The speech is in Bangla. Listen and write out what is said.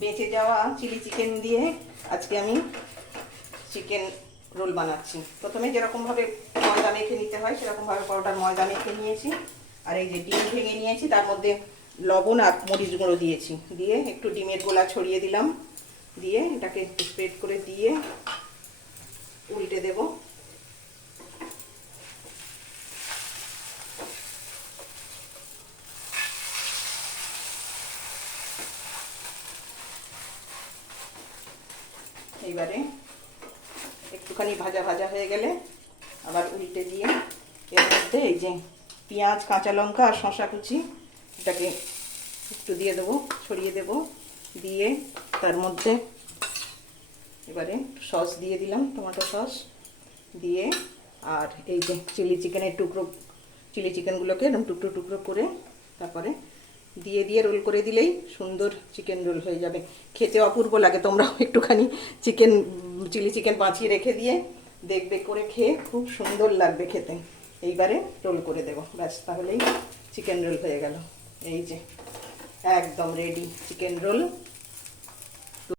বেঁচে যাওয়া চিলি চিকেন দিয়ে আজকে আমি চিকেন রোল বানাচ্ছি। প্রথমে যেরকমভাবে ময়দা মেখে নিতে হয় সেরকমভাবে পরোটার ময়দা মেখে নিয়েছি। আর এই যে ডিম ভেঙে নিয়েছি, তার মধ্যে লবণ আর মরিচ গুঁড়ো দিয়েছি, দিয়ে একটু ডিমের গোলা ছড়িয়ে দিলাম, দিয়ে এটাকে একটু স্প্রেড করে দিয়ে উল্টে দেব। এইবারে একটুখানি ভাজা ভাজা হয়ে গেলে আবার উল্টে দিয়ে এর মধ্যে এই যে পেঁয়াজ, কাঁচা লঙ্কা আর শসা কুচি এটাকে একটু দিয়ে দেবো, ছড়িয়ে দেব, দিয়ে তার মধ্যে এবারে সস দিয়ে দিলাম, টমেটো সস দিয়ে, আর এই যে চিলি চিকেনের টুকরো, চিলি চিকেনগুলোকে এরকম টুকরো টুকরো করে তারপরে দিয়ে দিয়ে রোল করে দিলেই সুন্দর চিকেন রোল হয়ে যাবে। খেতে অপূর্ব লাগে। তোমরাও একটুখানি চিলি চিকেন বাঁচিয়ে রেখে দিয়ে দেখবে, করে খেয়ে খুব সুন্দর লাগবে খেতে। এইবারে রোল করে দেবো, ব্যাস তাহলেই চিকেন রোল হয়ে গেল। এই যে একদম রেডি চিকেন রোল।